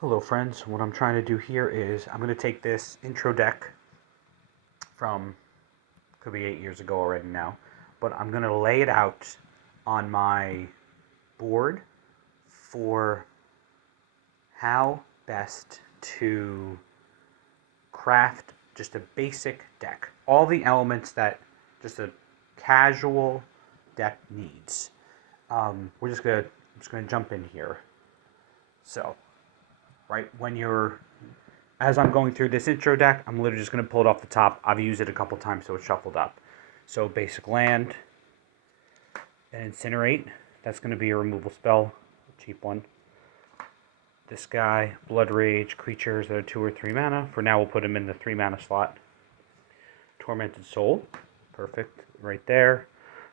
Hello friends, what I'm trying to do here is I'm going to take this intro deck from, could be 8 years ago already now, but I'm going to lay it out on my board for how best to craft just a basic deck. All the elements that just a casual deck needs. I'm just gonna jump in here. So, right when you're as I'm going through this intro deck, I'm literally just going to pull it off the top. I've used it a couple times, so it's shuffled up. So basic land, and incinerate. That's going to be a removal spell, a cheap one. This guy, Blood Rage, creatures that are 2 or 3 mana. For now, we'll put him in the 3 mana slot. Tormented Soul, perfect, right there.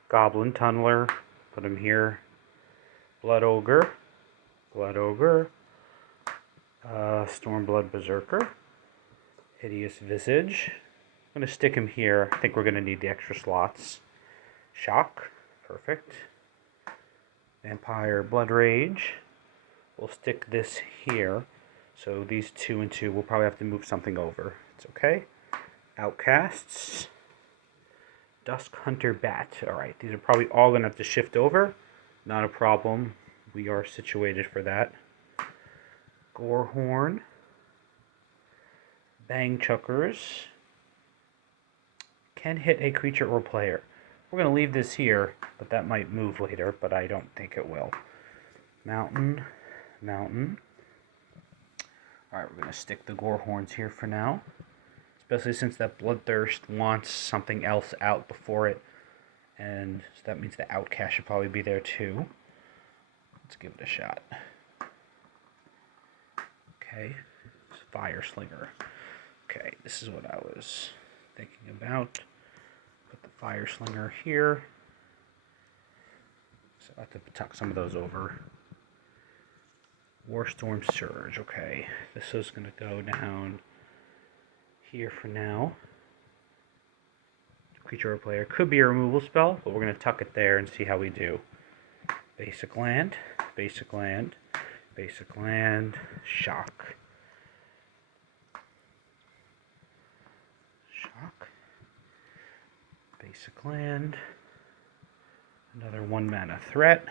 Goblin Tunneler, put him here. Blood Ogre, Stormblood Berserker, Hideous Visage. I'm going to stick him here. I think we're going to need the extra slots. Shock, perfect. Vampire Blood Rage. We'll stick this here. So these 2 and 2, we'll probably have to move something over. It's okay. Outcasts. Dusk Hunter Bat. Alright, these are probably all going to have to shift over. Not a problem. We are situated for that. Gorehorn. Bang Chuckers. Can hit a creature or player. We're going to leave this here, but that might move later, but I don't think it will. Mountain. Alright, we're going to stick the Gorehorns here for now. Especially since that Bloodthirst wants something else out before it. And so that means the Outcast should probably be there too. Let's give it a shot. Okay, it's Fire Slinger. Okay, this is what I was thinking about. Put the Fire Slinger here. So I have to tuck some of those over. Warstorm Surge. Okay, this is going to go down here for now. Creature or player could be a removal spell, but we're going to tuck it there and see how we do. Basic land, shock. Basic land. Another 1 mana threat.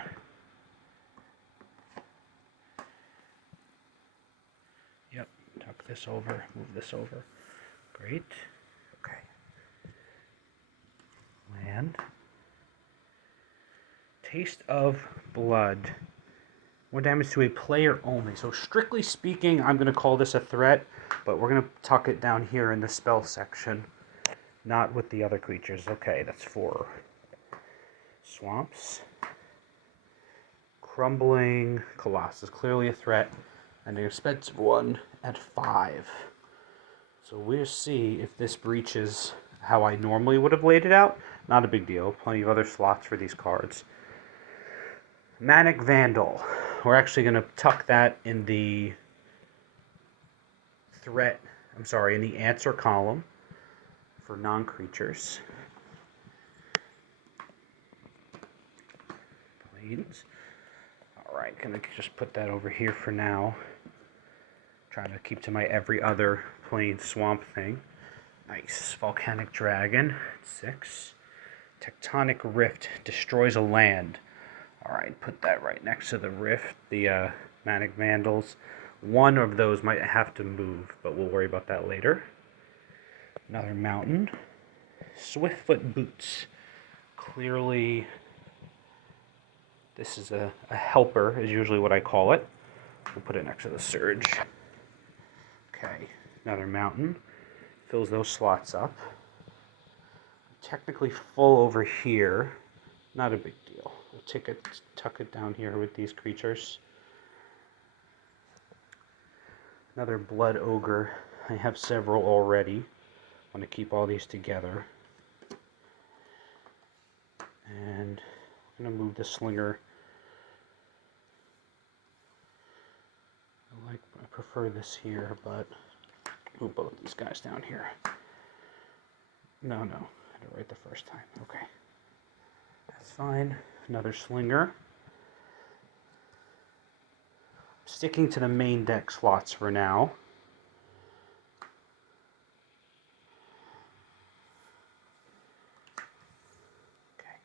Yep, tuck this over, move this over. Great. Okay. Land. Taste of Blood. 1 damage to a player only. So strictly speaking, I'm going to call this a threat, but we're going to tuck it down here in the spell section. Not with the other creatures. Okay, that's 4. Swamps. Crumbling Colossus. Clearly a threat. And an expensive one at 5. So we'll see if this breaches how I normally would have laid it out. Not a big deal. Plenty of other slots for these cards. Manic Vandal. We're actually going to tuck that in the in the answer column for non-creatures. Plains. Alright, gonna just put that over here for now. Trying to keep to my every other plain swamp thing. Nice. Volcanic Dragon. 6. Tectonic Rift. Destroys a land. Alright, put that right next to the Rift. The Manic Vandals. 1 of those might have to move, but we'll worry about that later. Another mountain. Swiftfoot Boots. Clearly, this is a helper, is usually what I call it. We'll put it next to the Surge. Okay, another mountain. Fills those slots up. Technically full over here. Not a big deal. We'll tuck it down here with these creatures. Another Blood Ogre. I have several already. I want to keep all these together. And I'm going to move the Slinger. I prefer this here, but move both these guys down here. No, I had it right the first time. Okay. That's fine. Another Slinger. sticking to the main deck slots for now. Okay.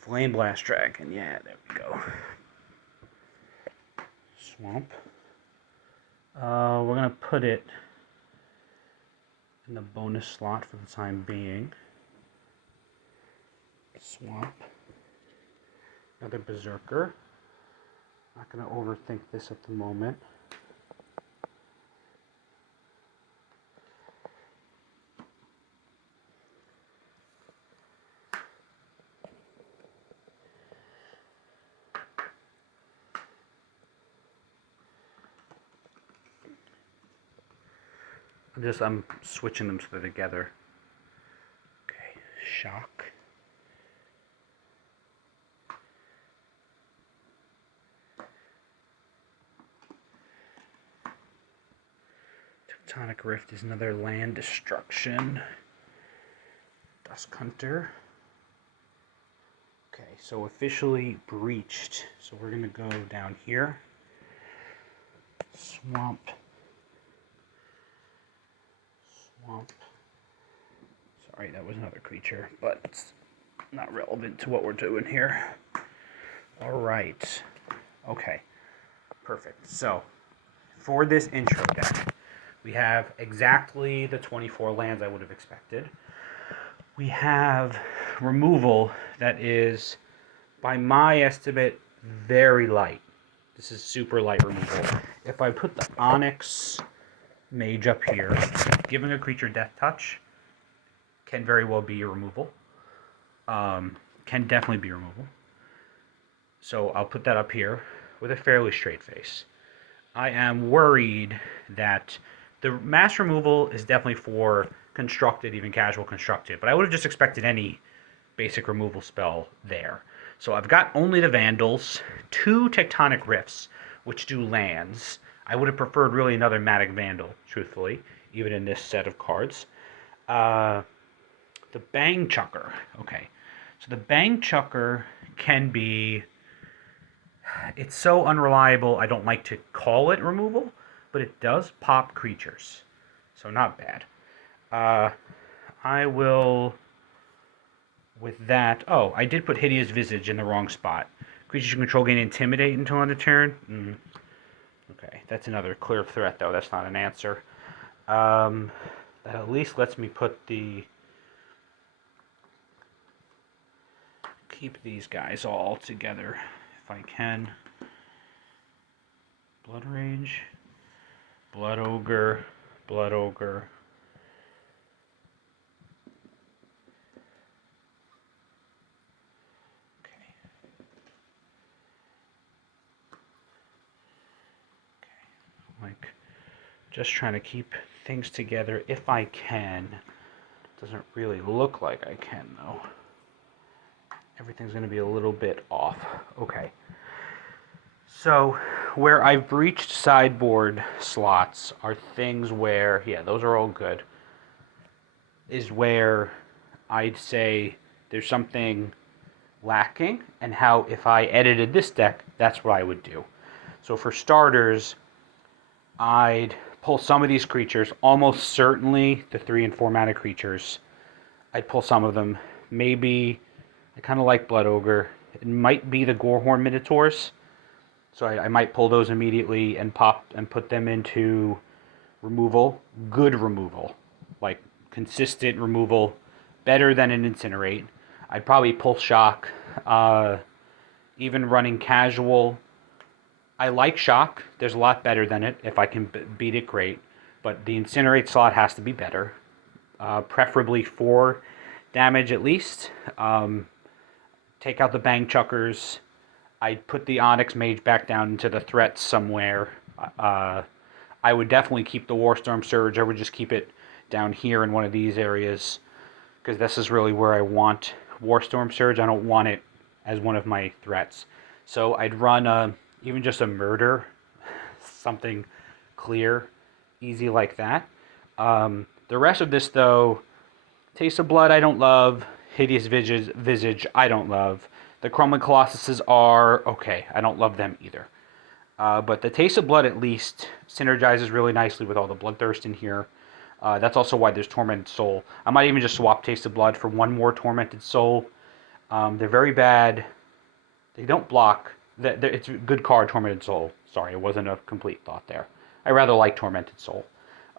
Flame Blast Dragon, yeah, there we go. Swamp. We're going to put it in the bonus slot for the time being. Swamp. Another Berserker. Not going to overthink this at the moment. I'm switching them so they're together. Okay, Shock. Tectonic Rift is another land destruction. Dusk Hunter. Okay, so officially breached. So we're gonna go down here. Swamp. Swamp. Sorry, that was another creature, but it's not relevant to what we're doing here. Alright. Okay. Perfect. So, for this intro deck, we have exactly the 24 lands I would have expected. We have removal that is, by my estimate, very light. This is super light removal. If I put the Onyx Mage up here, giving a creature Death Touch can very well be a removal. Can definitely be removal. So I'll put that up here with a fairly straight face. I am worried that the mass removal is definitely for constructed, even casual constructed, but I would have just expected any basic removal spell there. So I've got only the Vandals, 2 Tectonic Rifts, which do lands. I would have preferred really another Matic Vandal, truthfully, even in this set of cards. The Bang Chucker. Okay, so the Bang Chucker can be... It's so unreliable, I don't like to call it removal, but it does pop creatures. So not bad. I will... With that... Oh, I did put Hideous Visage in the wrong spot. Creatures you control gain Intimidate until end of turn. Okay, that's another clear threat, though. That's not an answer. That at least lets me put the... Keep these guys all together, if I can. Blood Rage, Blood Ogre, Blood Ogre. Like, just trying to keep things together if I can. Doesn't really look like I can, though. Everything's going to be a little bit off. Okay. So, where I've breached sideboard slots are things where, yeah, those are all good, is where I'd say there's something lacking, and how if I edited this deck, that's what I would do. So for starters, I'd pull some of these creatures, almost certainly the 3 and 4 mana creatures. I'd pull some of them. Maybe, I kind of like Blood Ogre. It might be the Gorehorn Minotaurs. So I might pull those immediately and put them into removal. Good removal. Like, consistent removal. Better than an Incinerate. I'd probably pull Shock. Even running casual. I like Shock. There's a lot better than it. If I can beat it, great. But the Incinerate slot has to be better. Preferably 4 damage at least. Take out the Bang Chuckers. I'd put the Onyx Mage back down into the threats somewhere. I would definitely keep the Warstorm Surge. I would just keep it down here in one of these areas, because this is really where I want Warstorm Surge. I don't want it as one of my threats. So I'd run even just a Murder, something clear, easy like that. The rest of this, though, Taste of Blood I don't love. Hideous Visage I don't love. The Crumbling Colossuses are okay. I don't love them either. But the Taste of Blood at least synergizes really nicely with all the Bloodthirst in here. That's also why there's Tormented Soul. I might even just swap Taste of Blood for one more Tormented Soul. They're very bad. They don't block. It's a good card, Tormented Soul. Sorry, it wasn't a complete thought there. I rather like Tormented Soul,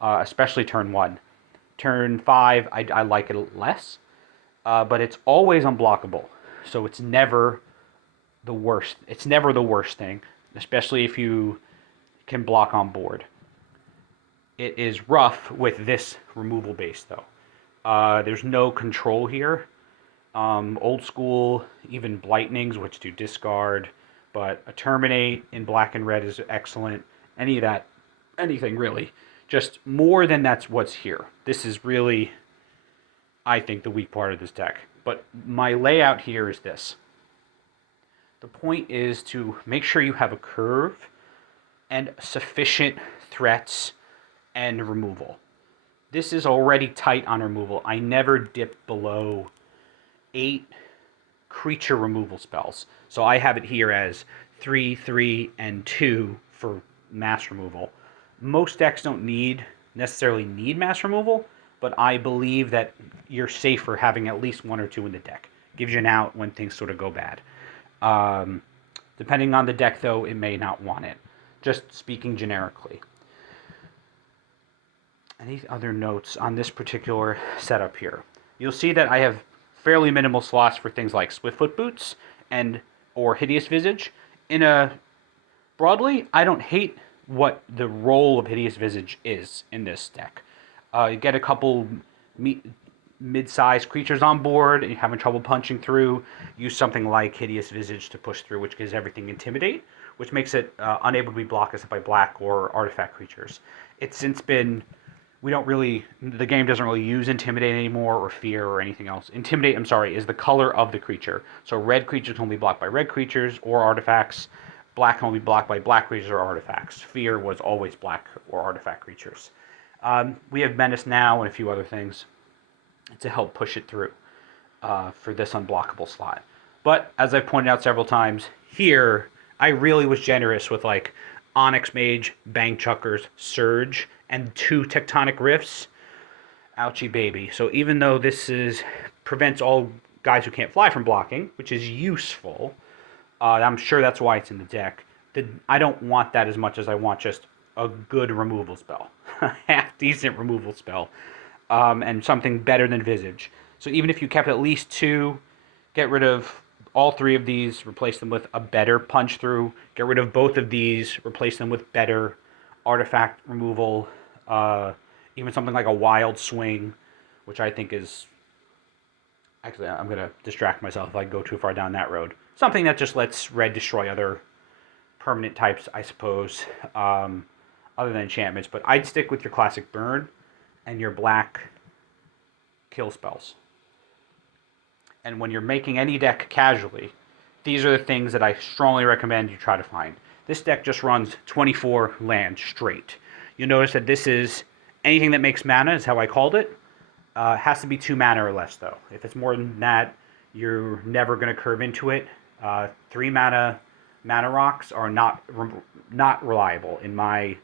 especially turn 1. Turn 5, I like it less, but it's always unblockable. So it's never the worst. It's never the worst thing, especially if you can block on board. It is rough with this removal base, though. There's no control here. Old school, even Blightnings, which do discard, but a Terminate in black and red is excellent. Any of that, anything really. Just more than that's what's here. This is really, I think, the weak part of this deck. But my layout here is this. The point is to make sure you have a curve and sufficient threats and removal. This is already tight on removal. I never dip below 8 creature removal spells. So I have it here as 3, 3, and 2 for mass removal. Most decks don't necessarily need mass removal, but I believe that you're safer having at least 1 or 2 in the deck. Gives you an out when things sort of go bad. Depending on the deck, though, it may not want it. Just speaking generically. Any other notes on this particular setup here? You'll see that I have fairly minimal slots for things like Swiftfoot Boots or Hideous Visage. Broadly, I don't hate what the role of Hideous Visage is in this deck. You get a couple mid-sized creatures on board, and you're having trouble punching through. Use something like Hideous Visage to push through, which gives everything Intimidate, which makes it unable to be blocked except by black or artifact creatures. It's since been... the game doesn't really use Intimidate anymore, or Fear, or anything else. Intimidate, is the color of the creature. So red creatures can only be blocked by red creatures or artifacts. Black can only be blocked by black creatures or artifacts. Fear was always black or artifact creatures. We have Menace now and a few other things to help push it through for this unblockable slot. But, as I've pointed out several times, here, I really was generous with, like, Onyx Mage, Bang Chuckers, Surge, and 2 Tectonic Rifts. Ouchie baby. So even though this prevents all guys who can't fly from blocking, which is useful, I'm sure that's why it's in the deck. I don't want that as much as I want just a good removal spell. A half-decent removal spell. And something better than Visage. So even if you kept at least 2, get rid of all 3 of these, replace them with a better punch through, get rid of both of these, replace them with better artifact removal, even something like a Wild Swing, which I think is... Actually, I'm going to distract myself if I go too far down that road. Something that just lets red destroy other permanent types, I suppose, other than enchantments. But I'd stick with your classic Burn and your black kill spells. And when you're making any deck casually, these are the things that I strongly recommend you try to find. This deck just runs 24 lands straight. You'll notice that this is anything that makes mana, is how I called it. Has to be 2 mana or less, though. If it's more than that, you're never going to curve into it. 3 mana rocks are not reliable in my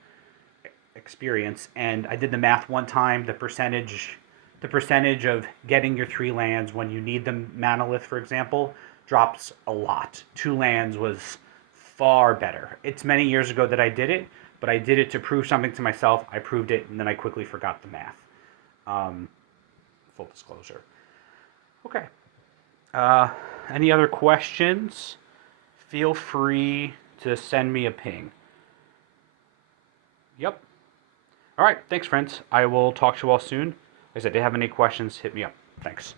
experience. And I did the math one time. The percentage of getting your 3 lands when you need them, Manalith, for example, drops a lot. 2 lands was far better. It's many years ago that I did it, but I did it to prove something to myself. I proved it, and then I quickly forgot the math. Full disclosure. Okay. Any other questions? Feel free to send me a ping. Yep. All right. Thanks, friends. I will talk to you all soon. Like I said, if you have any questions, hit me up. Thanks.